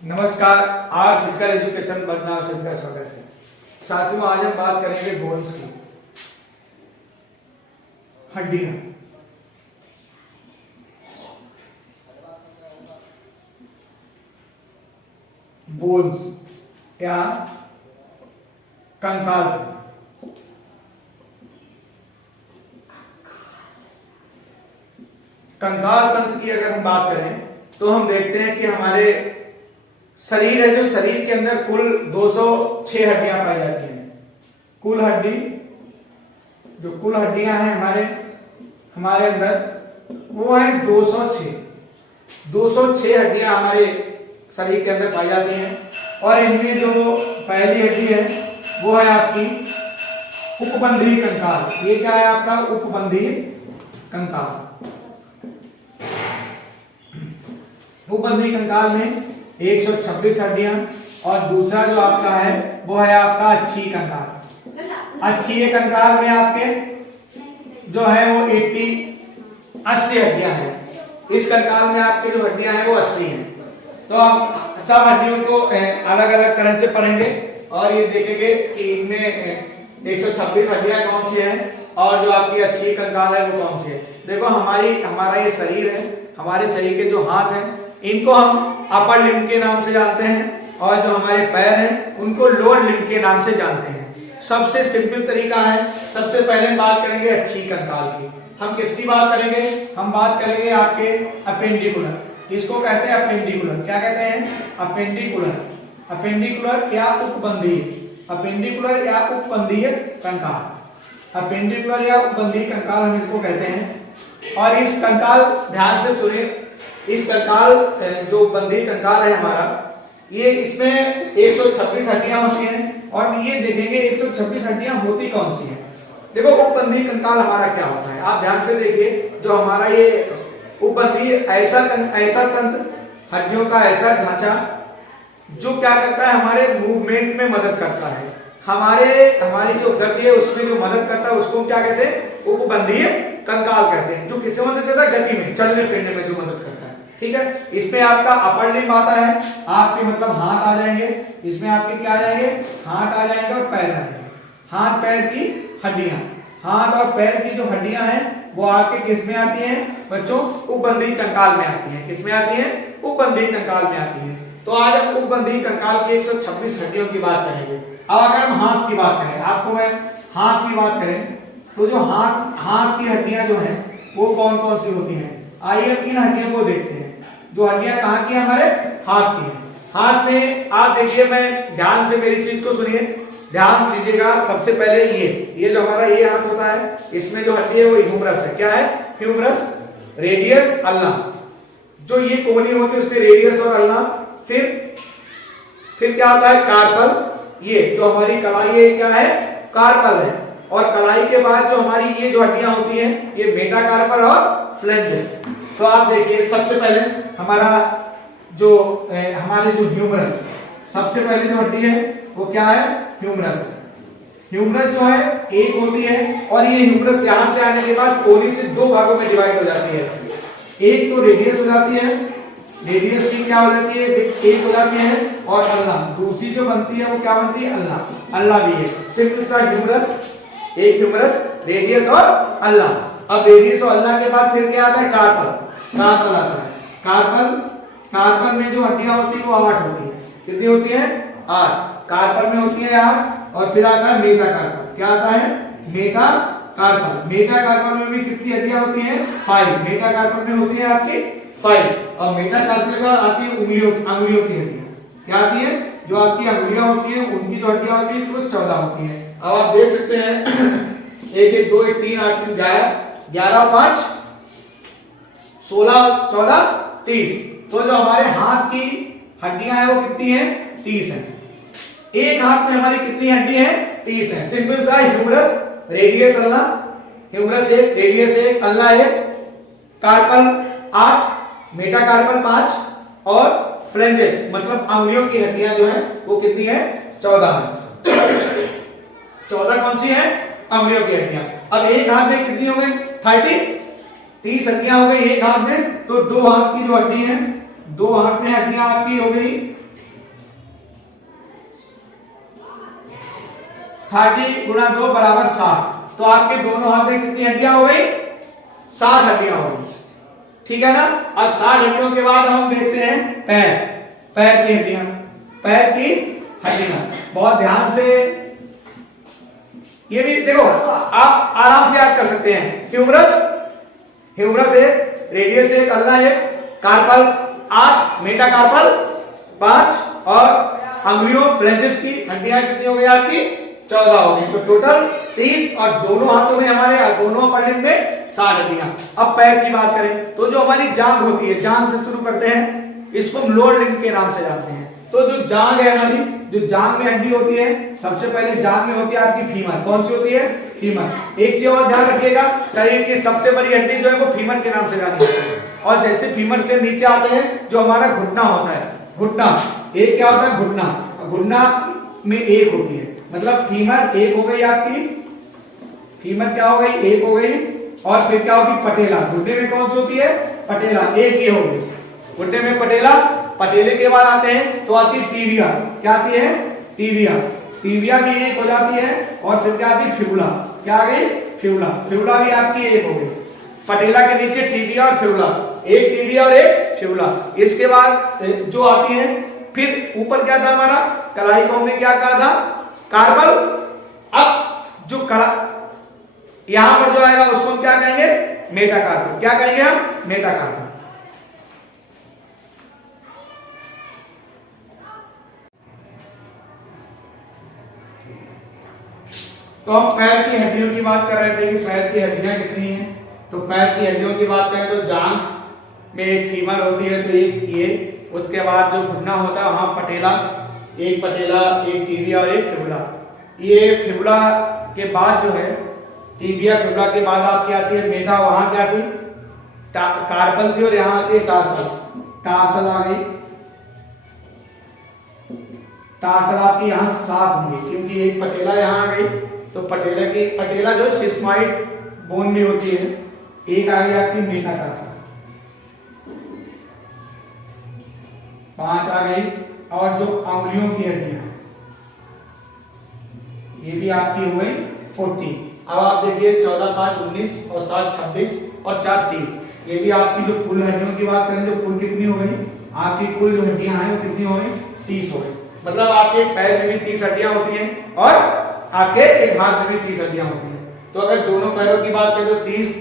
नमस्कार। आज physical education बदनाव सभी का स्वागत है। साथियों, आज हम बात करेंगे बोन्स की, हड्डियां। बोन्स या कंकाल। कंकाल तंत्र की अगर हम बात करें तो हम देखते हैं कि हमारे शरीर है, जो शरीर के अंदर कुल 206 हड्डियां पाई जाती हैं। कुल हड्डियां हैं हमारे अंदर वो है 206 हड्डियां हमारे शरीर के अंदर पाई जाती हैं। और इनमें जो पहली हड्डी है वो है आपकी उपबंधीय कंकाल। ये क्या है आपका उपबंधीय कंकाल। उपबंधीय कंकाल में 126 हड्डियां, और दूसरा जो आपका है वो है आपका अच्छी कंकाल। अच्छी कंकाल में आपके जो है वो 80 हड्डियां हैं। इस कंकाल में आपके जो हड्डियां हैं वो 80 हैं। तो आप सब हड्डियों को अलग अलग तरह से पढ़ेंगे और ये देखेंगे कि इनमें 126 हड्डियां कौन सी हैं और जो आपकी अच्छी कंकाल है वो कौन सी है। देखो, हमारा ये शरीर है, हमारे शरीर के जो हाथ हैं इनको हम अपर लिम्ब के नाम से जानते हैं, और जो हमारे पैर हैं उनको लोअर लिम्ब के नाम से जानते हैं। सबसे सिंपल तरीका है, सबसे पहले बात करेंगे अच्छी कंकाल की। हम किसकी बात करेंगे? हम बात करेंगे आपके अपेंडिकुलर। इसको कहते हैं अपेंडिकुलर। क्या कहते हैं? अपेंडिकुलर या उपबंधीय। अपेंडिकुलर या उपबंधीय कंकाल। अपेंडिकुलर या उपबंधीय कंकाल हम इसको कहते हैं। और इस कंकाल, ध्यान से सुनिए, इस कंकाल जो बंधी कंकाल है हमारा, ये इसमें 126 हड्डियां होती हैं। और ये देखेंगे 126 हड्डियां होती कौन सी हैं। देखो, उपबंधी कंकाल हमारा क्या होता है, आप ध्यान से देखिए। जो हमारा ये उपबंधी ऐसा तंत्र, हड्डियों का ऐसा ढांचा जो क्या करता है, हमारे मूवमेंट में मदद करता है। हमारी जो गति है उसमें जो मदद करता है उसको क्या कहते हैं? उपबंधीय कंकाल कहते हैं। जो किसमें मदद करता है? गति में, चलने फिरने में जो मदद करता है। ठीक है। इसमें आपका अपर लिम्ब आता है, आपके मतलब हाथ आ जाएंगे। इसमें आपके क्या आ जाएंगे? हाथ आ जाएंगे और पैर आ जाएंगे। हाथ पैर की हड्डियां, हाथ और पैर की जो हड्डियां हैं वो आपके किस में आती हैं बच्चों? उपबंधीय कंकाल में आती हैं। किस में आती हैं? उपबंधीय कंकाल में आती हैं। तो आज हम उपबंधीय कंकाल की 126 हड्डियों की बात करेंगे। अब अगर हम हाथ की बात करें, आपको मैं हाथ की बात करें तो जो हाथ की हड्डियां जो हैं वो कौन कौन सी होती हैं? आइए इन हड्डियों को देखते हैं। जो हड्डियां कहाँ की? हमारे हाथ की हैं। हाथ में आप देखिए, मैं ध्यान से मेरी चीज को सुनिए, ध्यान दीजिएगा। सबसे पहले ये जो हमारा ये हाथ होता है, इसमें जो हड्डी है वो ह्यूमरस है। क्या है? Humerus, radius, ulna. जो ये कोहनी होती है उसमें रेडियस और अल्ना। फिर क्या होता है? कार्पल। ये जो हमारी कलाई है क्या है? कार्पल है। और कलाई के बाद जो हमारी ये जो हड्डियां होती हैं ये मेटाकार्पल और फ्लेंज है। तो आप देखिए, सबसे पहले हमारे जो ह्यूमरस, सबसे पहले जो हड्डी है वो क्या है? ह्यूमरस। ह्यूमरस जो है एक होती है, और ये ह्यूमरस यहां से आने के बाद कोहनी से दो भागों में डिवाइड हो जाती है। एक तो रेडियस हो जाती है, रेडियस की क्या हो जाती है? एक हो जाती है, और अल्ना दूसरी जो बनती है वो क्या बनती है? अल्ना। अल्ना भी है। सिंपल सा ह्यूमरस, एक ह्यूमरस, रेडियस और अल्ना। अब रेडियस और अल्ना के बाद फिर क्या आता है? कार्पल आता है। कार्पल में जो हड्डियां होती है वो 8 होती है। कितनी होती है? 8। कार्पल में होती है 8। और फिर आता है मेटाकार्पल। क्या आता है? मेटाकार्पल। मेटाकार्पल में भी कितनी हड्डियां होती हैं? 5। मेटाकार्पल में होती है आपकी 5। और मेटाकार्पल के बाद आती है अंगुलियों की हड्डियां। क्या आती है? जो आपकी अंगुलियां होती हैं उनकी जो हड्डियां होती है वो 14 होती हैं। अब आप देख सकते हैं 1 1 2 1 3 8 3 11 5 16 14 30। तो जो हमारे हाथ की हड्डियां हैं वो कितनी हैं? 30 हैं। एक हाथ में हमारी कितनी हड्डी है? 30 है। सिंपल सा humerus, radius, ulna. Humerus 1, radius 1, ulna 1, carpal 8, metacarpal 5 और फ्लेंजेस मतलब अंगुलियों की हड्डियां जो है वो कितनी है? 14 है। 14 कौन सी है? अंगुलियों की हड्डियां। अब एक हाथ में कितनी हो गई? 30 हड्डियां हो गई एक हाथ में। तो दो हाथ की जो हड्डी है, दो हाथ में हड्डियां आपकी हो गई 30 गुणा 2 बराबर 60। तो आपके दोनों हाथ में कितनी हड्डियां हो गई? 60 हड्डियां हो गई। ठीक है ना। अब 60 हड्डियों के बाद हम देखते हैं पैर, पैर की हड्डियां, पैर की हड्डियां। बहुत ध्यान से ये भी देखो, आप आराम से याद कर सकते हैं। ह्यूमरस, ह्यूमरस है, रेडियस एक, अल्ना है, कार्पल 8, मेटाकार्पल 5 और अंगुलियों फ्लेंजेस की हड्डियां कितनी हो गई आपकी? 14 हो गई। तो टोटल 30 और दोनों हाथों में हमारे दोनों अपर लिम्ब में 60 हड्डियां। अब पैर की बात करें तो जो हमारी जांघ होती है, जांघ से शुरू करते हैं, इसको हम लोअर लिम्ब के नाम से जानते हैं। तो जो जांघ है हमारी, जो जांघ में हड्डी होती है, सबसे पहले जांघ में होती है आपकी फीमर। कौन सी होती है? फीमर। एक चीज और ध्यान रखिएगा, शरीर की सबसे बड़ी हड्डी जो है वो फीमर के नाम से जानी जाती है। और जैसे फीमर से नीचे आते हैं जो हमारा घुटना होता है, घुटना एक क्या होता है? घुटना, घुटना में एक होती है, मतलब फीमर एक हो गई आपकी, फीमर क्या हो गई? एक हो गई। और फिर क्या होगी? पटेला। घुटने में कौन सी होती है? पटेला, एक ही हो गई घुटने में पटेला। पटेले के बाद आते हैं तो आती है टीबिया। क्या आती है? टीबिया। टीबिया भी एक हो जाती है। और फिर क्या आती है? फिबुला। क्या आ गई? फिबुला। फिबुला भी आपकी एक हो गई। पटेला के नीचे टीबिया और फिबुला, एक टीबिया और एक फिबुला। इसके बाद जो आती है, फिर ऊपर क्या था हमारा? कलाई को हमने क्या कहा था? कार्पल। अब जो यहां पर जो आएगा उसको हम क्या कहेंगे? मेटाकार्पल। क्या कहेंगे हम? मेटाकार्पल। तो हम पैर की हड्डियों की बात कर रहे थे कि पैर की हड्डियां कितनी हैं। तो पैर की हड्डियों की बात करें तो जांघ में एक फीमर होती है, तो एक ये, उसके बाद जो घुटना होता है वहां पटेला, एक पटेला, एक टीबिया और एक फिबुला। ये फिबुला के बाद जो है, टीबिया फिबुला के बाद आपकी आती है मेटा। वहां क्या थी? कार्पल थी और यहाँ आती है टार्सल। टार्सल आ गई। टार्सल आपकी यहाँ 7 होंगी क्योंकि एक पटेला यहाँ आ गई। तो पटेला जो सिस्माइड बोन भी होती है, एक आ गई आपकी मेटाटार्सल, 5 आ गई। और जो अंगुलियों की हड्डियां, ये भी आपकी हो गई 40। अब आप देखिए 14 5 19 और 7 26 और 4 30। ये भी आपकी जो कुल हड्डियों की बात करें तो कुल कितनी हो गई? आपकी कुल जो हड्डियां हैं वो कितनी हो गई? 30 हो गई। मतलब आपके पैर में भी 30 हड्डियां होती हैं और आपके एक हाथ में भी 30 हड्डियां होती हैं। तो अगर दोनों पैरों की बात करें तो 30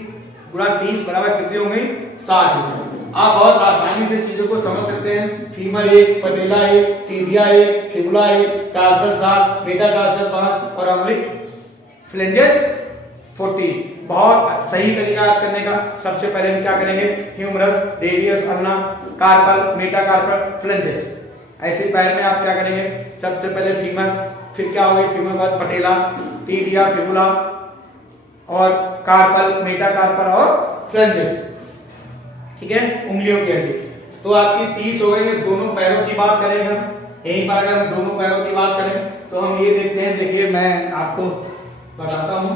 गुणा 30 बराबर कितनी हो गई? 60 हो गई। आप बहुत आसानी से चीजों को समझ सकते हैं। फीमर एक, पटेला एक, टीबिया एक, फिबुला एक, टार्सल 7, मेटाटार्सल 5 और अंगुली फ्लेंजेस 40। बहुत सही तरीका याद करने का। सबसे पहले हम क्या करेंगे? Humerus, radius, ulna, carpal, metacarpal, phalanges. ऐसे पैर में आप क्या करेंगे? सबसे पहले फीमर, फिर क्या होगी? फीमर के बाद पटेला, टीबिया, फिबुला और कार्पल, मेटाकार्पल और फ्लेंजेस। ठीक है, उंगलियों की हड्डी। तो आपकी 30 हो गई। दोनों पैरों की बात करें हम, यहीं पर अगर हम दोनों पैरों की बात करें तो हम ये देखते हैं। देखिए मैं आपको बताता हूं।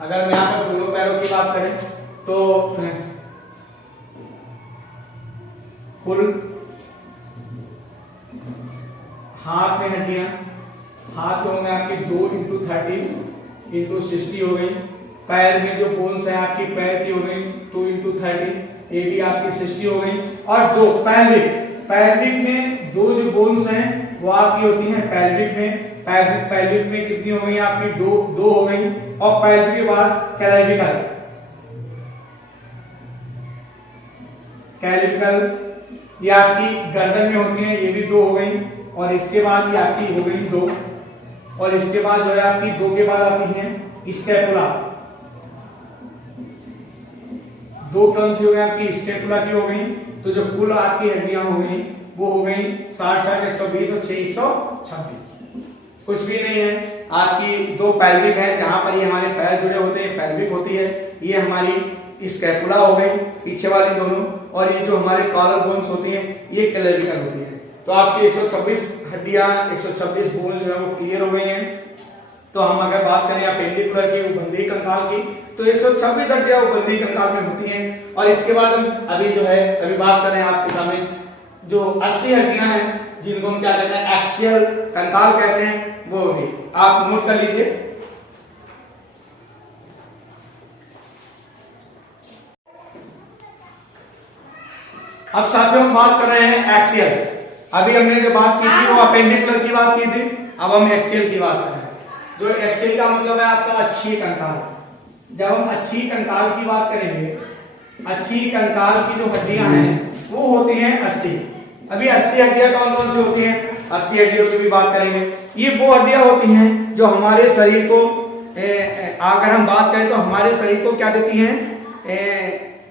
अगर मैं यहाँ पर दोनों पैरों की बात करें तो कुल हाथ में हड्डियां, हाथ में होंगे आपकी 2 × 30 × 60 हो गई। पैर में जो बोन्स है आपकी पैर की हो गई 2 × 30, ये भी आपकी 60 हो गई। और दो पैल्विक में दो जो बोन्स हैं वो आपकी होती हैं पैल्विक में। पैल्विक में कितनी हो गई आपकी? 2 हो गई। और पैल्विक के बाद कैलिविकल ये आपकी गर्दन में होती है, ये भी 2 हो गई। और इसके बाद ये आपकी हो गई 2। और इसके बाद जो है आपकी 2 के बाद आती है स्कैपुला। 2 टर्म्स हो गए आपकी स्कैपुला की हो गई। तो जो कुल आपकी हड्डियां हो गई वो हो गई 60 60 120 और 6 126। कुछ भी नहीं है। आपकी 2 पैल्विक है जहां पर ये हमारे पैर जुड़े होते हैं, पैल्विक होती है। ये हमारी स्कैपुला हो गई पीछे वाली दोनों। और ये जो हमारे कॉलर बोन्स होती हैं ये क्लेविकल होती है। तो आपकी 126 हड्डियां, 126 बोन्स जो है वो क्लियर हो गई हैं। तो हम अगर बात करें अपेंडिकुलर की, उपबंधी कंकाल की, तो 126 हड्डियां उपबंधी कंकाल में होती हैं। और इसके बाद हम अभी जो है अभी बात करें आपके सामने जो 80 हड्डियां हैं जिनको हम क्या कहते हैं एक्सियल कंकाल कहते हैं वो होगी। आप नोट कर लीजिए। अब साथियों हम बात कर रहे हैं एक्सियल। अभी हमने जो बात की थी वो अपेंडिकुलर की बात की थी, अब हम एक्सियल की बात कर रहे हैं। जो एक्सियल का मतलब है आपका अक्षीय कंकाल। जब हम अक्षीय कंकाल की बात करेंगे, अक्षीय कंकाल की जो हड्डियां हैं वो होती हैं 80। अभी 80 हड्डियां कौन कौन सी होती हैं? 80 हड्डियों की भी बात करेंगे। ये वो हड्डियां होती हैं जो हमारे शरीर को अगर हम बात करें तो हमारे शरीर को क्या देती हैं?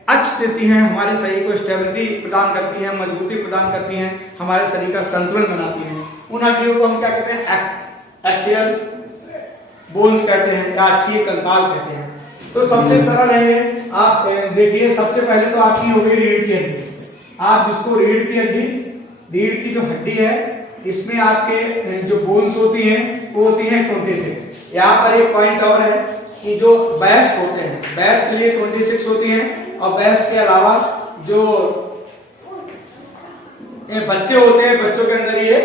अक्ष देती हैं, हमारे शरीर को स्टेबिलिटी प्रदान करती हैं, मजबूती प्रदान करती हैं, हमारे शरीर का संतुलन बनाती हैं। उन हड्डियों को हम क्या कहते हैं? एक्सियल बोन्स कहते हैं या अक्षीय कंकाल कहते हैं। तो सबसे सरल है, आप देखिए सबसे पहले तो आपकी हो गई रीढ़ की हड्डी। आप जिसको रीढ़ की हड्डी, रीढ़ की जो हड्डी है इसमें आपके जो बोन्स होती हैं वो होती हैं 26। यहाँ पर एक पॉइंट और है कि जो बैस्ट होते हैं, बैस्ट के लिए 26 होती हैं, और बैस्ट के अलावा जो बच्चे होते हैं बच्चों के अंदर ये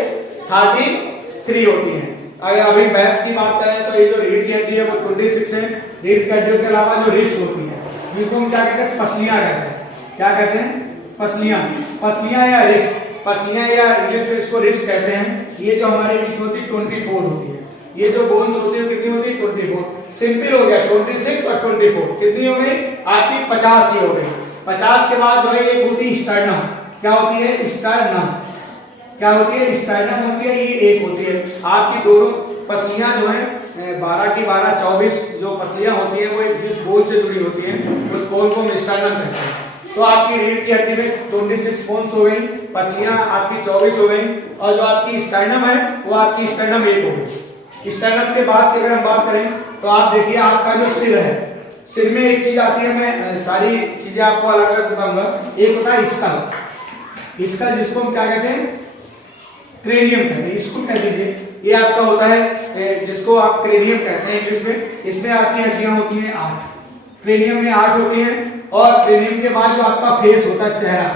33 होती हैं। अगर अभी बैस्ट की बात करें तो ये जो रीढ़ की हड्डी है वो 26 है। रीढ़ की हड्डियों के अलावा जो रिब्स होती है जिनको हम क्या कहते हैं? पसलियां कहते हैं। क्या कहते हैं? पसलियां। पसलियां या रिब्स, पसलियां या इंग्लिश में इसको रिब्स कहते हैं। ये जो हमारे बीच होती है 24 होती है। ये जो बोन्स होती है कितनी होती है? 24। सिंपल हो गया 26 और 24 कितनी हो गई? आपकी 50 की हो गई। 50 के बाद जो है ये होती है स्टर्नम। क्या होती है? स्टर्नम। क्या होती है? स्टर्नम होती है, ये एक होती है। आपकी दोनों पसलियां जो है 12 की 12 24 जो पसलियां होती हैं वो जिस बोल से जुड़ी होती हैं उस बोल को हम स्टर्नम कहते हैं। तो आपकी रीढ़ की हड्डी में 26 बोन्स हो गई, पसलियां आपकी 24 हो गई, और जो आपकी स्टर्नम है वो आपकी स्टर्नम 1 हो गई। स्टर्नम के बाद की अगर हम बात करें तो आप देखिए आपका जो सिर है, सिर में एक चीज आती है, मैं सारी चीजें आपको अलग अलग बताऊंगा। एक होता है स्कल। स्कल जिसको हम क्या कहते हैं? क्रेनियम कहते हैं, इसको कह दीजिए। ये आपका होता है जिसको आप क्रेनियम कहते हैं इंग्लिश में। इसमें आपकी हड्डियां होती हैं 8, क्रेनियम में 8 होती हैं। और क्रेनियम के बाद जो आपका फेस होता है, चेहरा,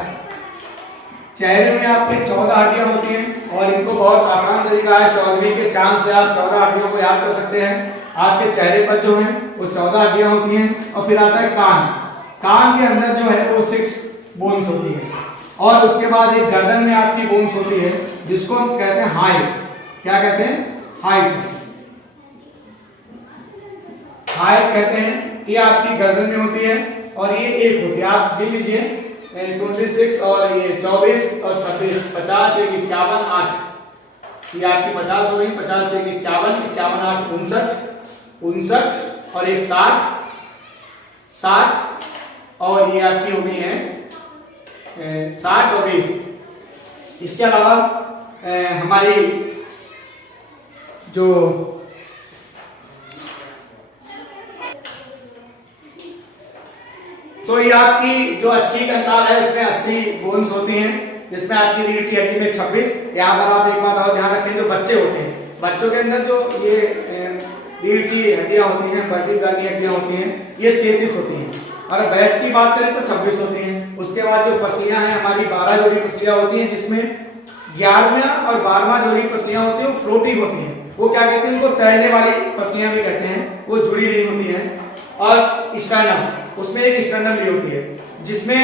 चेहरे में आपके 14 हड्डियां होती हैं, और इनको बहुत आसान तरीका है, 14वीं के चांद से आप 14 हड्डियों को याद कर सकते हैं। आपके चेहरे पर जो है वो 14 हड्डियां होती हैं। और फिर आता है कान। कान के अंदर जो है वो 6 बोन्स होती है, और उसके बाद एक गर्दन में आपकी बोन्स होती है जिसको हम कहते हैं हाइट। क्या कहते हैं? हाइट। हाइट कहते हैं। ये आपकी गर्दन में होती है और ये एक होती है। आप देख लीजिए 26 और ये 24 और 26, 50 एक 51 8, ये आपकी 50 हो गई। 50 एक 51, 51 8 59 और एक 60 और ये आपकी हो गई है 60 और 20। इसके अलावा हमारी जो तो ये आपकी जो अच्छी कंकाल है इसमें 80 बोन्स होती हैं, जिसमें आपकी रीढ़ की हड्डी में 26। यहाँ पर आप एक बात और ध्यान रखें, जो बच्चे होते हैं बच्चों के अंदर जो ये रीढ़ की हड्डियां होती हैं, वर्टिब्रा की हड्डियां होती हैं, ये 33 होती हैं। और भैंस की बात करें तो 26 होती हैं। उसके बाद जो पसलियां हैं हमारी 12 जोड़ी पसलियां होती हैं, जिसमें 11वां और 12वां जोड़ी पसलियां होती हैं वो फ्लोटिंग होती हैं। वो क्या कहते हैं? उनको तैरने वाली पसलियां भी कहते हैं, वो जुड़ी नहीं होती हैं। और स्टर्नम, उसमें एक स्टर्नम भी होती है जिसमें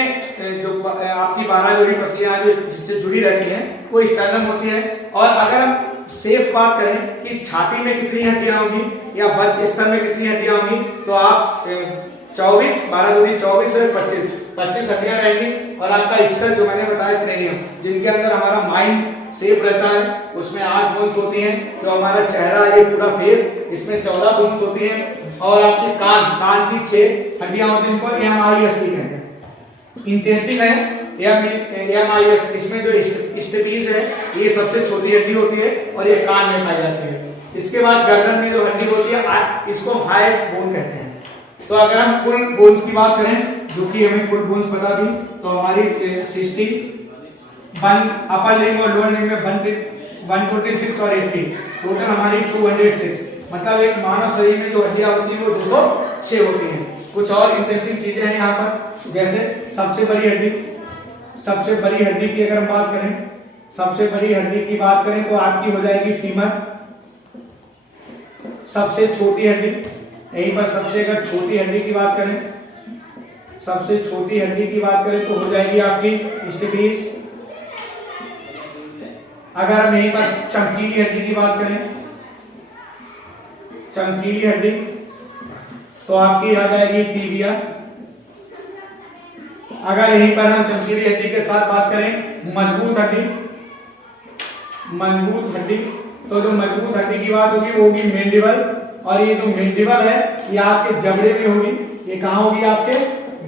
जो आपकी 12 जोड़ी पसलियां जो जिससे जुड़ी रहती हैं वो स्टर्नम होती है। और अगर हम सेफ बात करें कि छाती में कितनी हड्डियां होंगी या बच्च स्तन में कितनी हड्डियां होंगी, तो आप 24 12 जोड़ी 24 और 25 हड्डियां रहेंगी। और आपका स्कल जो मैंने बताया क्रेनियम, जिनके अंदर हमारा माइंड सेफ रहता है, उसमें 8 बोन्स होती हैं। जो हमारा चेहरा ये पूरा फेस, इसमें 14 बोन्स होती हैं। और आपके कान की 6 हड्डियां होती हैं, जिनको एमआईएस कहते हैं। इंटेस्टिन है एमआईएस, इसमें जो स्टेपीज है ये सबसे छोटी हड्डी होती है और ये कान में पाई जाती है। इसके बाद गर्दन में जो हड्डी होती है इसको हाइट बोन कहते हैं। तो अगर हम कुल बोन्स की बात करें, जो कि हमें कुल बोन्स बता दी, तो हमारी 60 अपर लिंग और लोअर लिंग में 126 और 80, टोटल हमारी 206। मतलब एक मानव शरीर में जो हड्डियां होती हैं वो 206 होती हैं। कुछ और इंटरेस्टिंग चीजें हैं यहाँ पर, जैसे सबसे बड़ी हड्डी सबसे बड़ी हड्डी की अगर हम बात करें, सबसे बड़ी हड्डी की बात करें तो आपकी हो जाएगी फीमर। सबसे छोटी हड्डी, यहीं पर सबसे अगर छोटी हड्डी की बात करें, सबसे छोटी हड्डी की बात करें तो हो जाएगी आपकी स्टेपीज। अगर हम यहीं पर चमकीली हड्डी की बात करें, चमकीली हड्डी तो आपकी आ जाएगी टीबिया। अगर यहीं पर हम चमकीली हड्डी के साथ बात करें मजबूत हड्डी, मजबूत हड्डी तो जो मजबूत हड्डी की बात होगी वो होगी मैंडिबल। और ये जो मैंडिबल है ये आपके जबड़े में होगी। ये कहाँ होगी? आपके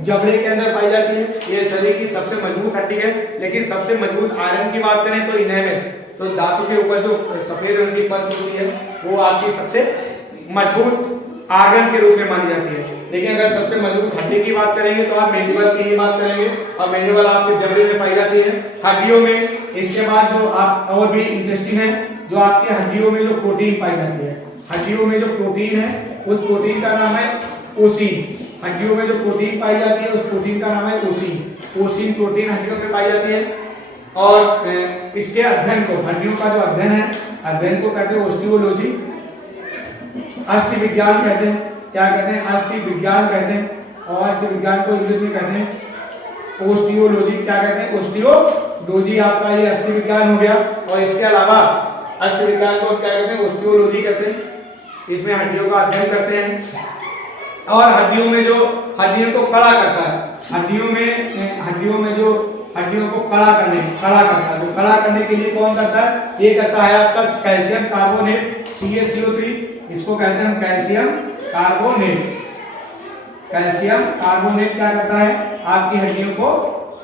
जबड़े के अंदर पाई जाती है। ये शरीर की सबसे मजबूत हड्डी है। लेकिन सबसे मजबूत आयरन की बात करें तो इनेमल, तो धातु के ऊपर जो सफेद रंग की परत होती है वो आपकी सबसे मजबूत आर्गन के रूप में मानी जाती है। लेकिन अगर सबसे मजबूत हड्डी की बात करेंगे तो आप मैंडिबल की ही बात करेंगे। और मैंडिबल आपके जबड़े में पाई जाती है, हड्डियों में। इसके बाद जो आप और भी इंटरेस्टिंग है, जो आपके हड्डियों में जो प्रोटीन पाई जाती है, हड्डियों में जो प्रोटीन है उस प्रोटीन का नाम है ओसीन। हड्डियों में जो प्रोटीन पाई जाती है उस प्रोटीन का नाम है ओसीन। ओसीन प्रोटीन हड्डियों में पाई जाती है। और इसके अध्ययन को, हड्डियों का जो अध्ययन है, अध्ययन को कहते हैं ऑस्टियोलॉजी, अस्थि विज्ञान कहते हैं। क्या कहते हैं? अस्थि विज्ञान कहते हैं। और अस्थि विज्ञान को इंग्लिश में कहते हैं ऑस्टियोलॉजी। क्या कहते हैं? ऑस्टियोलॉजी आपका ये अस्थि विज्ञान हो गया। और इसके अलावा अस्थि विज्ञान को क्या कहते हैं? ऑस्टियोलॉजी कहते हैं। इसमें हड्डियों का अध्ययन करते हैं। और हड्डियों में जो हड्डियों को कड़ा करता है, हड्डियों में जो हड्डियों को कड़ा करता है, तो कड़ा करने के लिए कौन करता है? ये करता है आपका कैल्शियम कार्बोनेट, CaCO3। इसको कहते हैं हम कैल्शियम कार्बोनेट। कैल्शियम कार्बोनेट क्या करता है? आपकी हड्डियों को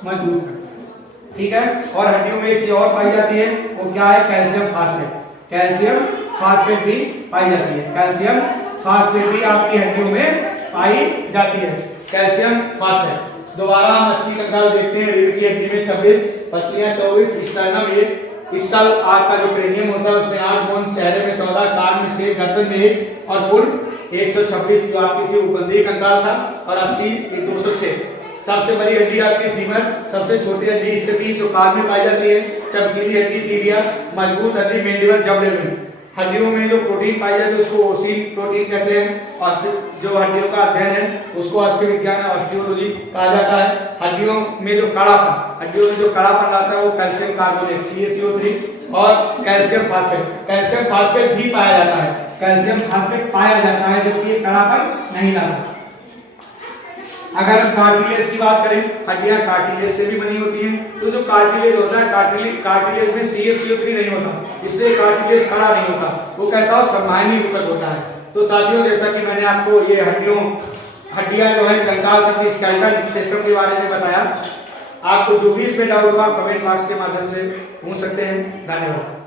मजबूत करता है। ठीक है। और हड्डियों में एक चीज और पाई जाती है, वो क्या है? Calcium phosphate. कैल्शियम फास्फेट भी पाई जाती है। कैल्शियम फास्फेट भी आपकी हड्डियों में पाई जाती है। Calcium phosphate. दोबारा हम अच्छी कंकाल देखते हैं। रीढ़ की हड्डी में 26, पसलियां 24, स्टर्नम 1, स्कल आपका जो क्रेनियम होता है उसमें 8 बोन, चेहरे में 14, कान में 6, गर्दन में 1 और कुल 126 जो आपकी थी उपबंधीय कंकाल था। और 80 ये 206। सबसे बड़ी हड्डी आपकी फीमर, सबसे छोटी हड्डी स्टेपीज जो कान में पाई जाती है, चमकीली हड्डी टीबिया, मजबूत हड्डी मैंडिबल जबड़े में। हड्डियों में जो प्रोटीन पाई जाती है उसको ओसीन प्रोटीन कहते हैं। और जो हड्डियों का अध्ययन है उसको अस्थि विज्ञान ऑस्टियोलॉजी कहा जाता है। हड्डियों में जो कड़ापन आता है वो कैल्शियम कार्बोनेट, CaCO3 और कैल्शियम फास्फेट। कैल्शियम फास्फेट भी पाया जाता है, कैल्शियम फास्फेट पाया जाता है, जबकि ये कड़ापन नहीं लाता। अगर हम कार्टिलेज की बात करें, हड्डियां कार्टिलेज से भी बनी होती हैं। तो जो कार्टिलेज होता है, कार्टिलेज में CaCO3 नहीं होता, इसलिए कार्टिलेज खड़ा नहीं होता। वो कैसा हो? समायनी रूपक होता है। तो साथियों, जैसा कि मैंने आपको ये हड्डियां जो है कंकाल तक स्केलेटल सिस्टम के बारे में बताया, आपको जो भी इसमें डाउट होगा कमेंट बॉक्स के माध्यम से पूछ सकते हैं। धन्यवाद।